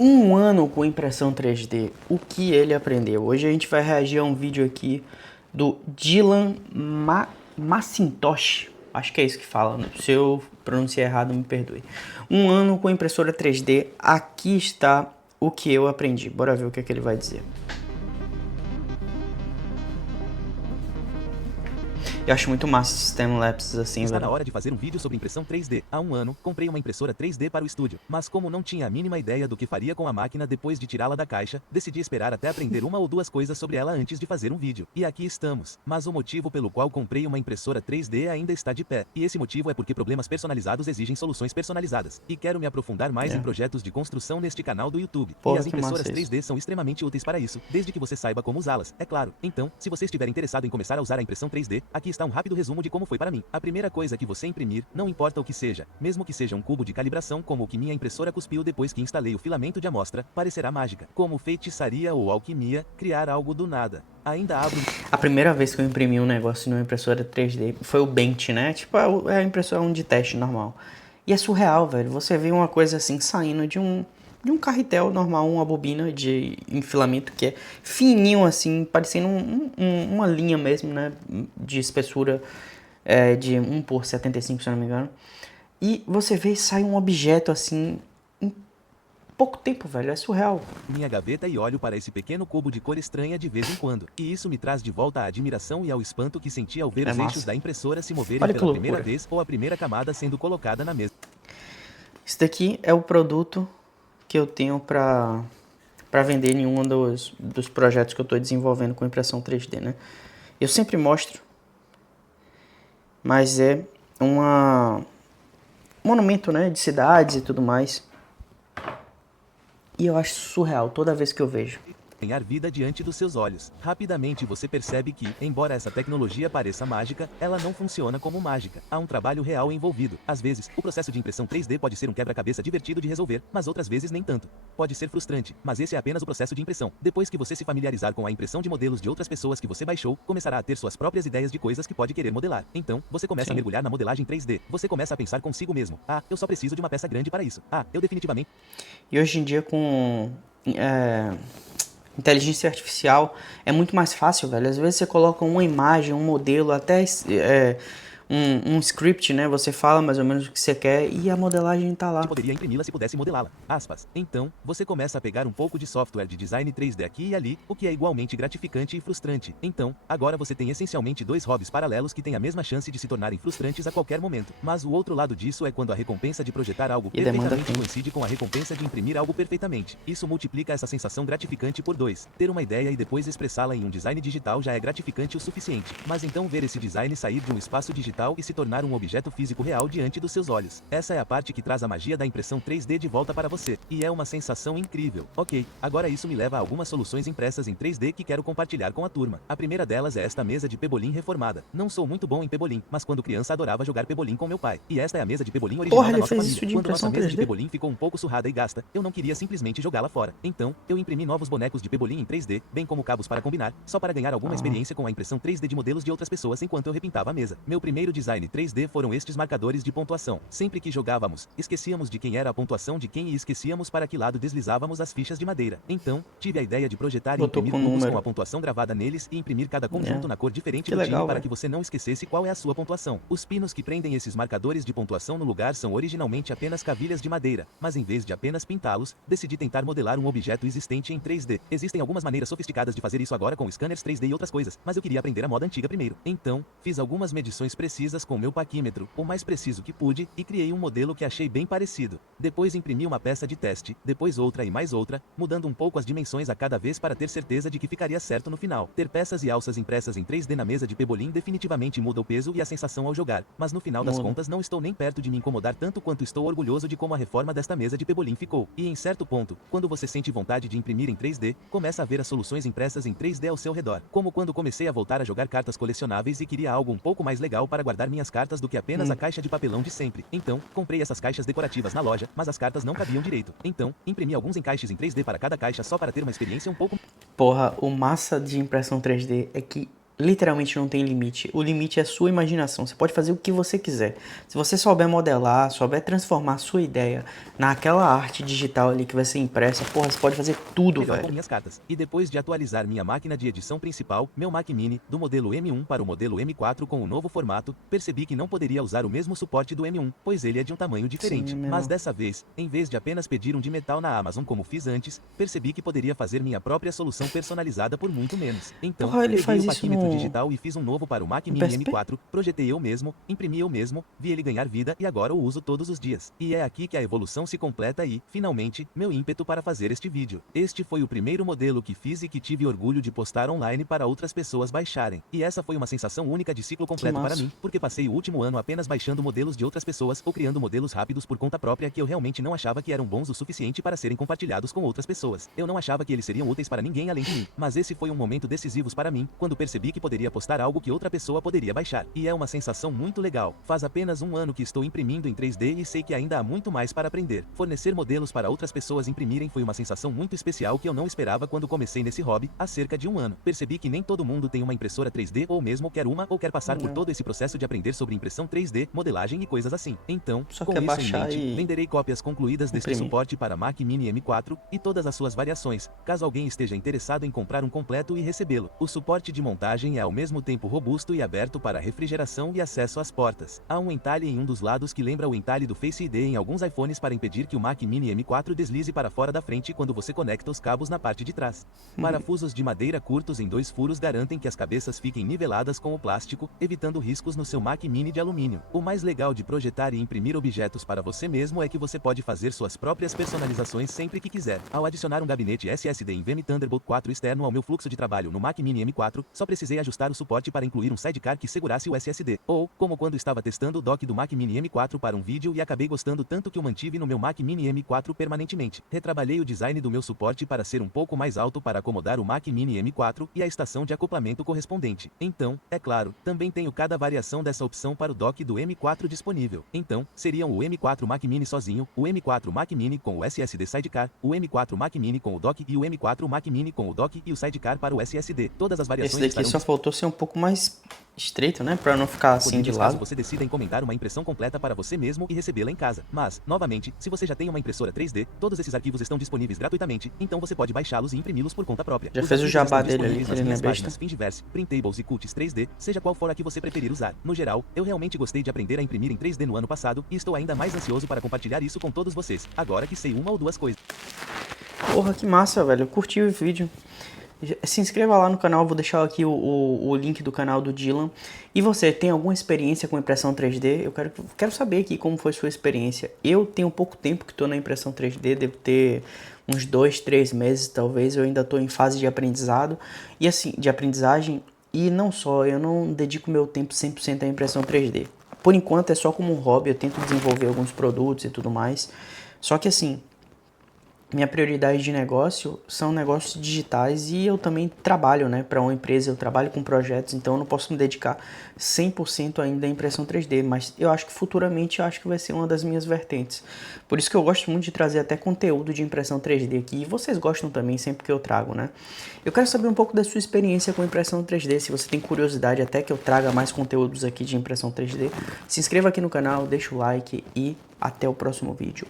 Um ano com impressão 3D, o que ele aprendeu? Hoje a gente vai reagir a um vídeo aqui do Dylan Macintosh. Acho que é isso que fala. Se eu pronunciar errado, me perdoe. Um ano com impressora 3D, aqui está o que eu aprendi. Bora ver o que é que ele vai dizer. Eu acho muito massa esses time-lapses assim, Está velho. na hora de fazer um vídeo sobre impressão 3D. Há um ano, comprei uma impressora 3D para o estúdio, mas como não tinha a mínima ideia do que faria com a máquina depois de tirá-la da caixa, decidi esperar até aprender uma ou duas coisas sobre ela antes de fazer um vídeo. E aqui estamos. Mas o motivo pelo qual comprei uma impressora 3D ainda está de pé. E esse motivo é porque problemas personalizados exigem soluções personalizadas. E quero me aprofundar mais em projetos de construção neste canal do YouTube. Porra, e as que impressoras massa isso. 3D são extremamente úteis para isso, desde que você saiba como usá-las, é claro. Então, se você estiver interessado em começar a usar a impressão 3D, aqui está um rápido resumo de como foi para mim. A primeira coisa que você imprimir, não importa o que seja, mesmo que seja um cubo de calibração como o que minha impressora cuspiu depois que instalei o filamento de amostra, parecerá mágica. Como feitiçaria ou alquimia, criar algo do nada. Ainda abro... A primeira vez que eu imprimi um negócio numa impressora 3D foi o Bench, né? Tipo, é a impressora de teste normal. E é surreal, velho. Você vê uma coisa assim saindo de um carretel normal, uma bobina de filamento que é fininho assim, parecendo uma linha mesmo, né? De espessura de 1 por 75, se eu não me engano. E você vê e sai um objeto assim em pouco tempo, velho. É surreal. minha gaveta e olho para esse pequeno cubo de cor estranha de vez em quando. E isso me traz de volta à admiração e ao espanto que senti ao ver É os eixos massa. da impressora se moverem Olha que pela primeira loucura. vez ou a primeira camada sendo colocada na mesa. Isso daqui é o produto que eu tenho para vender em um dos projetos que eu estou desenvolvendo com impressão 3D, né? Eu sempre mostro, mas é um monumento, né, de cidades e tudo mais. E eu acho surreal toda vez que eu vejo. Ganhar vida diante dos seus olhos. Rapidamente você percebe que, embora essa tecnologia pareça mágica, ela não funciona como mágica. Há um trabalho real envolvido. Às vezes, o processo de impressão 3D pode ser um quebra-cabeça divertido de resolver, mas outras vezes nem tanto. Pode ser frustrante, mas esse é apenas o processo de impressão. Depois que você se familiarizar com a impressão de modelos de outras pessoas que você baixou, começará a ter suas próprias ideias de coisas que pode querer modelar. Então, você começa a mergulhar na modelagem 3D. Você começa a pensar consigo mesmo. Ah, eu só preciso de uma peça grande para isso. Ah, eu definitivamente... E hoje em dia com inteligência artificial é muito mais fácil, velho. Às vezes você coloca uma imagem, um modelo, até um script, né? Você fala mais ou menos o que você quer e a modelagem tá lá. poderia imprimi-la se pudesse modelá-la. Aspas. Então, você começa a pegar um pouco de software de design 3D aqui e ali, o que é igualmente gratificante e frustrante. Então, agora você tem essencialmente dois hobbies paralelos que têm a mesma chance de se tornarem frustrantes a qualquer momento. Mas o outro lado disso é quando a recompensa de projetar algo E demanda perfeitamente tempo. coincide com a recompensa de imprimir algo perfeitamente. Isso multiplica essa sensação gratificante por dois. Ter uma ideia e depois expressá-la em um design digital já é gratificante o suficiente. Mas então ver esse design sair de um espaço digital e se tornar um objeto físico real diante dos seus olhos. Essa é a parte que traz a magia da impressão 3D de volta para você. E é uma sensação incrível. Ok, agora isso me leva a algumas soluções impressas em 3D que quero compartilhar com a turma. A primeira delas é esta mesa de pebolim reformada. Não sou muito bom em pebolim, mas quando criança adorava jogar pebolim com meu pai. E esta é a mesa de pebolim original Porra, da ele nossa fez família. isso de Quando nossa impressão mesa de 3D? pebolim ficou um pouco surrada e gasta, eu não queria simplesmente jogá-la fora. Então, eu imprimi novos bonecos de pebolim em 3D, bem como cabos para combinar, só para ganhar alguma experiência com a impressão 3D de modelos de outras pessoas enquanto eu repintava a mesa. Meu primeiro design 3D foram estes marcadores de pontuação. Sempre que jogávamos, esquecíamos de quem era a pontuação de quem e esquecíamos para que lado deslizávamos as fichas de madeira. Então, tive a ideia de projetar e Botou imprimir com cubos com número. a pontuação gravada neles e imprimir cada conjunto na cor diferente Que do time legal, para velho. que você não esquecesse qual é a sua pontuação. Os pinos que prendem esses marcadores de pontuação no lugar são originalmente apenas cavilhas de madeira, mas em vez de apenas pintá-los, decidi tentar modelar um objeto existente em 3D. Existem algumas maneiras sofisticadas de fazer isso agora com scanners 3D e outras coisas, mas eu queria aprender a moda antiga primeiro. Então, fiz algumas medições precisas com meu paquímetro, o mais preciso que pude, e criei um modelo que achei bem parecido. Depois imprimi uma peça de teste, depois outra e mais outra, mudando um pouco as dimensões a cada vez para ter certeza de que ficaria certo no final. Ter peças e alças impressas em 3D na mesa de pebolim definitivamente muda o peso e a sensação ao jogar, mas no final das contas não estou nem perto de me incomodar tanto quanto estou orgulhoso de como a reforma desta mesa de pebolim ficou. E em certo ponto, quando você sente vontade de imprimir em 3D, começa a ver as soluções impressas em 3D ao seu redor. Como quando comecei a voltar a jogar cartas colecionáveis e queria algo um pouco mais legal para guardar minhas cartas do que apenas a caixa de papelão de sempre. Então, comprei essas caixas decorativas na loja, mas as cartas não cabiam direito. Então, imprimi alguns encaixes em 3D para cada caixa só para ter uma experiência um pouco... Porra, o massa de impressão 3D é que literalmente não tem limite. O limite é a sua imaginação. Você pode fazer o que você quiser. Se você souber modelar, souber transformar a sua ideia naquela arte digital ali que vai ser impressa, porra, você pode fazer tudo, Melhor com velho. minhas cartas. E depois de atualizar minha máquina de edição principal, meu Mac Mini, do modelo M1 para o modelo M4 com o novo formato, percebi que não poderia usar o mesmo suporte do M1, pois ele é de um tamanho diferente. Sim, Mas meu. dessa vez, em vez de apenas pedir um de metal na Amazon como fiz antes, percebi que poderia fazer minha própria solução personalizada por muito menos. Então, Porra, ele peguei faz o isso paquímetro no digital e fiz um novo para o Mac Mini PSP? M4, projetei eu mesmo, imprimi eu mesmo, vi ele ganhar vida e agora o uso todos os dias. E é aqui que a evolução se completa e, finalmente, meu ímpeto para fazer este vídeo. Este foi o primeiro modelo que fiz e que tive orgulho de postar online para outras pessoas baixarem. E essa foi uma sensação única de ciclo completo para mim, porque passei o último ano apenas baixando modelos de outras pessoas ou criando modelos rápidos por conta própria que eu realmente não achava que eram bons o suficiente para serem compartilhados com outras pessoas. Eu não achava que eles seriam úteis para ninguém além de mim. Mas esse foi um momento decisivo para mim, quando percebi que poderia postar algo que outra pessoa poderia baixar. E é uma sensação muito legal. Faz apenas um ano que estou imprimindo em 3D e sei que ainda há muito mais para aprender. Fornecer modelos para outras pessoas imprimirem foi uma sensação muito especial que eu não esperava quando comecei nesse hobby, há cerca de um ano. Percebi que nem todo mundo tem uma impressora 3D ou mesmo quer uma ou quer passar por todo esse processo de aprender sobre impressão 3D, modelagem e coisas assim. Então, Só com quer isso em baixar mente, e venderei cópias concluídas deste imprimir. suporte para Mac Mini M4 e todas as suas variações, caso alguém esteja interessado em comprar um completo e recebê-lo. O suporte de montagem é ao mesmo tempo robusto e aberto para refrigeração e acesso às portas. Há um entalhe em um dos lados que lembra o entalhe do Face ID em alguns iPhones para impedir que o Mac Mini M4 deslize para fora da frente quando você conecta os cabos na parte de trás. Parafusos de madeira curtos em 2 furos garantem que as cabeças fiquem niveladas com o plástico, evitando riscos no seu Mac Mini de alumínio. O mais legal de projetar e imprimir objetos para você mesmo é que você pode fazer suas próprias personalizações sempre que quiser. Ao adicionar um gabinete SSD NVMe Thunderbolt 4 externo ao meu fluxo de trabalho no Mac Mini M4, só precisei ajustar o suporte para incluir um sidecar que segurasse o SSD. Ou, como quando estava testando o dock do Mac Mini M4 para um vídeo e acabei gostando tanto que o mantive no meu Mac Mini M4 permanentemente. Retrabalhei o design do meu suporte para ser um pouco mais alto para acomodar o Mac Mini M4 e a estação de acoplamento correspondente. Então, é claro, também tenho cada variação dessa opção para o dock do M4 disponível. Então, seriam o M4 Mac Mini sozinho, o M4 Mac Mini com o SSD Sidecar, o M4 Mac Mini com o dock e o M4 Mac Mini com o dock e o Sidecar para o SSD. Todas as Esse variações daqui estarão só faltou ser um pouco mais estreito, né? Pra não ficar assim de disponíveis caso lado. você decida encomendar uma impressão completa para você mesmo e recebê-la em casa. Mas, novamente, se você já tem uma impressora 3D, todos esses arquivos estão disponíveis gratuitamente, então você pode baixá-los e imprimi-los por conta própria. Já Os fez o arquivos jabá estão dele ali, disponíveis nas ele não é minhas besta. páginas Thingiverse, Printables e Cults 3D, seja qual for a que você preferir usar. No geral, eu realmente gostei de aprender a imprimir em 3D no ano passado e estou ainda mais ansioso para compartilhar isso com todos vocês, agora que sei uma ou duas coisas. Porra, que massa, velho. Eu curti o vídeo. Se inscreva lá no canal, vou deixar aqui o link do canal do Dylan. E você, tem alguma experiência com impressão 3D? Eu quero saber aqui como foi sua experiência. Eu tenho pouco tempo que estou na impressão 3D, devo ter uns 2, 3 meses talvez. Eu ainda estou em fase de aprendizado e assim, de aprendizagem. E não só, eu não dedico meu tempo 100% à impressão 3D. Por enquanto é só como um hobby, eu tento desenvolver alguns produtos e tudo mais. Só que assim, minha prioridade de negócio são negócios digitais e eu também trabalho, né, para uma empresa, eu trabalho com projetos, então eu não posso me dedicar 100% ainda à impressão 3D, mas eu acho que futuramente eu acho que vai ser uma das minhas vertentes. Por isso que eu gosto muito de trazer até conteúdo de impressão 3D aqui, e vocês gostam também sempre que eu trago, né? Eu quero saber um pouco da sua experiência com impressão 3D, se você tem curiosidade até que eu traga mais conteúdos aqui de impressão 3D, se inscreva aqui no canal, deixa o like e até o próximo vídeo.